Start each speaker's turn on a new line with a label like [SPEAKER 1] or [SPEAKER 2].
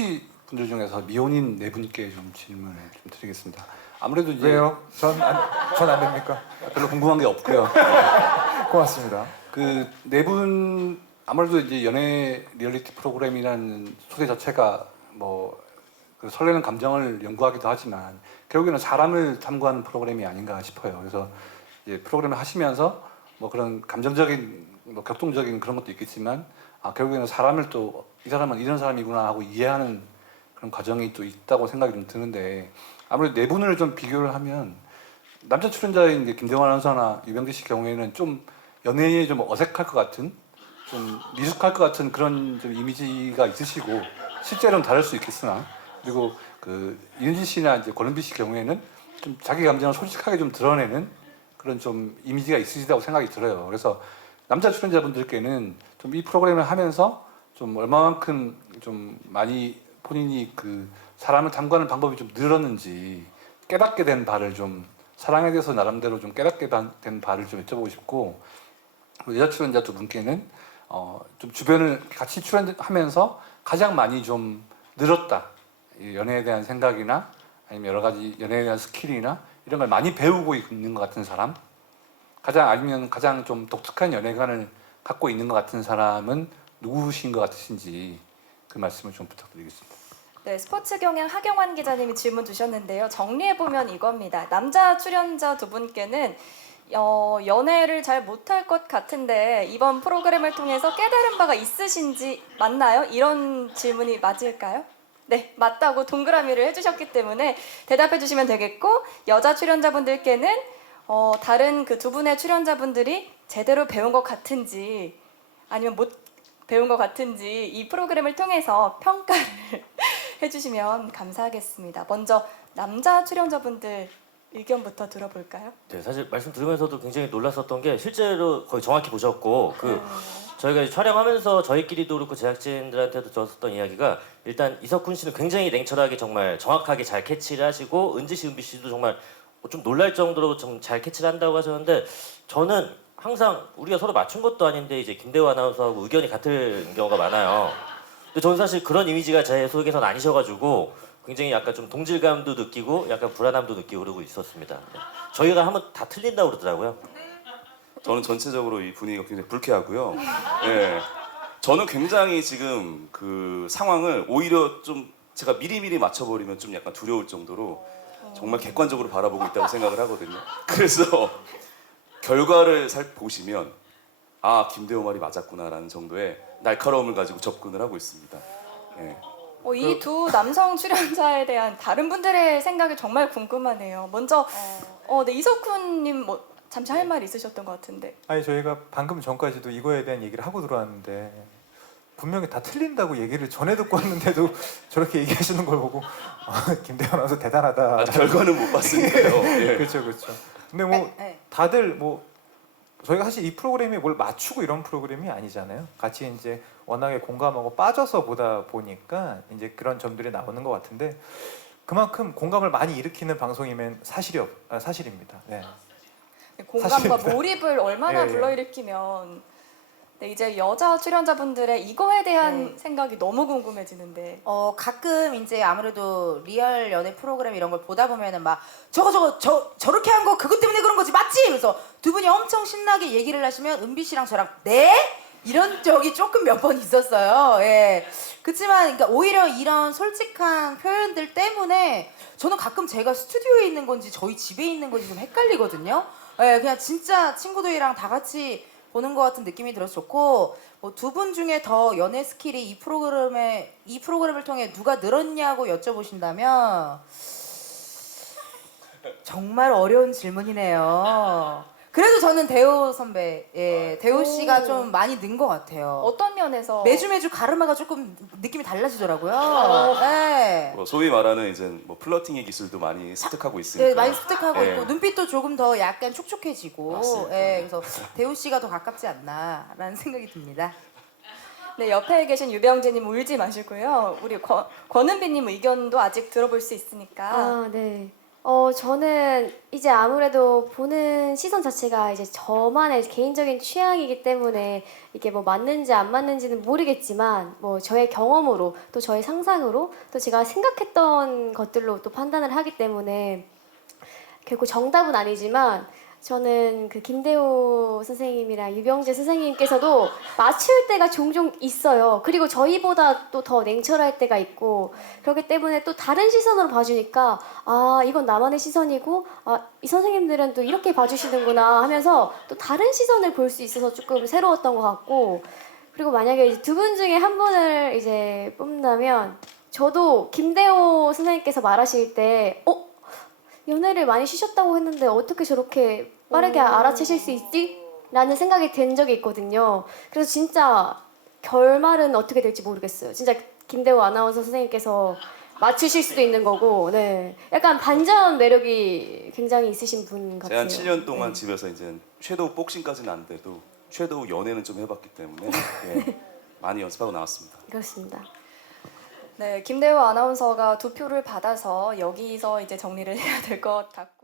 [SPEAKER 1] MC 분들 중에서 미혼인 네 분께 좀 질문을 좀 드리겠습니다. 아무래도 이제
[SPEAKER 2] 왜요? 전전안 됩니까?
[SPEAKER 1] 별로 궁금한 게 없고요.
[SPEAKER 2] 고맙습니다.
[SPEAKER 1] 그 네 분 아무래도 이제 연애 리얼리티 프로그램이라는 소재 자체가 뭐 그 설레는 감정을 연구하기도 하지만 결국에는 사람을 탐구하는 프로그램이 아닌가 싶어요. 그래서 이제 프로그램을 하시면서 뭐 그런 감정적인 뭐 격동적인 그런 것도 있겠지만 아 결국에는 사람을 또 이 사람은 이런 사람이구나 하고 이해하는 그런 과정이 또 있다고 생각이 좀 드는데 아무래도 네 분을 좀 비교를 하면 남자 출연자인 김대원 아나운서나 유병재 씨 경우에는 좀 연애에 좀 어색할 것 같은 좀 미숙할 것 같은 그런 좀 이미지가 있으시고 실제로는 다를 수 있겠으나 그리고 그 이은지 씨나 이제 권은비 씨 경우에는 좀 자기 감정을 솔직하게 좀 드러내는 그런 좀 이미지가 있으시다고 생각이 들어요. 그래서 남자 출연자분들께는 좀 이 프로그램을 하면서 좀 얼마만큼 좀 많이 본인이 그 사람을 탐구하는 방법이 좀 늘었는지 깨닫게 된 바를 좀 사랑에 대해서 나름대로 좀 깨닫게 바- 된 바를 좀 여쭤보고 싶고 여자 출연자 두 분께는 어, 좀 주변을 같이 출연하면서 가장 많이 좀 늘었다 이 연애에 대한 생각이나 아니면 여러 가지 연애에 대한 스킬이나 이런 걸 많이 배우고 있는 것 같은 사람 가장 아니면 가장 좀 독특한 연애관을 갖고 있는 것 같은 사람은 누구신 것 같으신지 그 말씀을 좀 부탁드리겠습니다.
[SPEAKER 3] 네, 스포츠 경향 하경환 기자님이 질문 주셨는데요. 정리해 보면 이겁니다. 남자 출연자 두 분께는 어, 연애를 잘 못할 것 같은데 이번 프로그램을 통해서 깨달은 바가 있으신지 맞나요? 이런 질문이 맞을까요? 네, 맞다고 동그라미를 해주셨기 때문에 대답해 주시면 되겠고 여자 출연자분들께는 어, 다른 그 두 분의 출연자분들이 제대로 배운 것 같은지 아니면 못 배운 것 같은지 이 프로그램을 통해서 평가를 해주시면 감사하겠습니다. 먼저 남자 출연자분들 의견부터 들어볼까요?
[SPEAKER 4] 네, 사실 말씀 들으면서도 굉장히 놀랐었던 게 실제로 거의 정확히 보셨고 그 저희가 이제 촬영하면서 저희끼리도 그렇고 제작진들한테도 들었었던 이야기가 일단 이석훈 씨는 굉장히 냉철하게 정말 정확하게 잘 캐치를 하시고 은지 씨, 은비 씨도 정말 좀 놀랄 정도로 좀 잘 캐치를 한다고 하셨는데 저는 항상 우리가 서로 맞춘 것도 아닌데 이제 김대호 아나운서하고 의견이 같은 경우가 많아요. 근데 저는 사실 그런 이미지가 제 속에서는 아니셔가지고 굉장히 약간 좀 동질감도 느끼고 약간 불안함도 느끼고 그러고 있었습니다. 네. 저희가 하면 다 틀린다고 그러더라고요.
[SPEAKER 5] 저는 전체적으로 이 분위기가 굉장히 불쾌하고요. 예. 저는 굉장히 지금 그 상황을 오히려 좀 제가 미리미리 맞춰버리면 좀 약간 두려울 정도로 정말 객관적으로 바라보고 있다고 생각을 하거든요. 그래서 결과를 살 보시면 아 김대호 말이 맞았구나라는 정도의 날카로움을 가지고 접근을 하고 있습니다. 예.
[SPEAKER 3] 어, 이두 남성 출연자에 대한 다른 분들의 생각이 정말 궁금하네요. 먼저 어, 네, 이석훈님 뭐 잠시 할 말 있으셨던 것 같은데.
[SPEAKER 2] 아니 저희가 방금 전까지도 이거에 대한 얘기를 하고 들어왔는데 분명히 다 틀린다고 얘기를 전에 듣고 왔는데도 저렇게 얘기하시는 걸 보고 아, 김대현 아나운서 대단하다.
[SPEAKER 5] 아직 결과는 못 봤으니까요. 예.
[SPEAKER 2] 그렇죠, 그렇죠. 근데 뭐
[SPEAKER 3] 네.
[SPEAKER 2] 다들 뭐 저희가 사실 이 프로그램이 뭘 맞추고 이런 프로그램이 아니잖아요. 같이 이제 워낙에 공감하고 빠져서 보다 보니까 이제 그런 점들이 나오는 것 같은데 그만큼 공감을 많이 일으키는 방송이면 사실이 없, 아, 사실입니다. 네.
[SPEAKER 3] 공감과
[SPEAKER 2] 사실입니다.
[SPEAKER 3] 몰입을 얼마나
[SPEAKER 2] 예, 예.
[SPEAKER 3] 불러일으키면 네, 이제 여자 출연자분들의 이거에 대한
[SPEAKER 6] 네.
[SPEAKER 3] 생각이 너무 궁금해지는데
[SPEAKER 6] 어 가끔 이제 아무래도 리얼 연애 프로그램 이런 걸 보다 보면은 막 저거 저거 저 저렇게 한 거 그것 때문에 그런 거지 맞지? 그래서 두 분이 엄청 신나게 얘기를 하시면 은비 씨랑 저랑 네 이런 적이 조금 몇 번 있었어요. 예. 그렇지만 그러니까 오히려 이런 솔직한 표현들 때문에 저는 가끔 제가 스튜디오에 있는 건지 저희 집에 있는 건지 좀 헷갈리거든요. 예, 그냥 진짜 친구들이랑 다 같이 보는 것 같은 느낌이 들어서 좋고 뭐 두 분 중에 더 연애 스킬이 이 프로그램에 이 프로그램을 통해 누가 늘었냐고 여쭤보신다면 정말 어려운 질문이네요. 그래도 저는 대호 선배, 예, 대호 씨가
[SPEAKER 3] 오.
[SPEAKER 6] 좀 많이 는 것 같아요.
[SPEAKER 3] 어떤 면에서
[SPEAKER 6] 매주 매주 가르마가 조금 느낌이 달라지더라고요. 네.
[SPEAKER 5] 뭐 소위 말하는 이제 뭐 플러팅의 기술도 많이 습득하고 있으니까.
[SPEAKER 6] 네, 많이 습득하고
[SPEAKER 5] 예.
[SPEAKER 6] 있고 눈빛도 조금 더 약간 촉촉해지고,
[SPEAKER 5] 맞습니다.
[SPEAKER 6] 예, 그래서 대호 씨가 더 가깝지 않나라는 생각이 듭니다.
[SPEAKER 3] 네, 옆에 계신 유병재님 울지 마시고요. 우리 권, 권은비님 의견도 아직 들어볼 수 있으니까
[SPEAKER 7] 아, 네. 어, 저는 이제 아무래도 보는 시선 자체가 이제 저만의 개인적인 취향이기 때문에 이게 뭐 맞는지 안 맞는지는 모르겠지만 뭐 저의 경험으로 또 저의 상상으로 또 제가 생각했던 것들로 또 판단을 하기 때문에 결국 정답은 아니지만 저는 그 김대호 선생님이랑 유병재 선생님께서도 맞출 때가 종종 있어요. 그리고 저희보다 또 더 냉철할 때가 있고 그렇기 때문에 또 다른 시선으로 봐주니까 아 이건 나만의 시선이고 아 이 선생님들은 또 이렇게 봐주시는구나 하면서 또 다른 시선을 볼 수 있어서 조금 새로웠던 것 같고 그리고 만약에 두 분 중에 한 분을 이제 뽑는다면 저도 김대호 선생님께서 말하실 때 어? 연애를 많이 쉬셨다고 했는데 어떻게 저렇게 빠르게 알아채실 수 있지? 라는 생각이 든 적이 있거든요. 그래서 진짜 결말은 어떻게 될지 모르겠어요. 진짜 김대호 아나운서 선생님께서 맞추실 수도 있는 거고, 네. 약간 반전 매력이 굉장히 있으신 분
[SPEAKER 5] 제가
[SPEAKER 7] 같아요.
[SPEAKER 5] 한 7년 동안
[SPEAKER 7] 네.
[SPEAKER 5] 집에서 이제 섀도우 복싱까지는 안 돼도 섀도우 연애는 좀 해봤기 때문에 예, 많이 연습하고 나왔습니다.
[SPEAKER 7] 그렇습니다.
[SPEAKER 3] 네, 김대호 아나운서가 두 표를 받아서 여기서 이제 정리를 해야 될 것 같고요.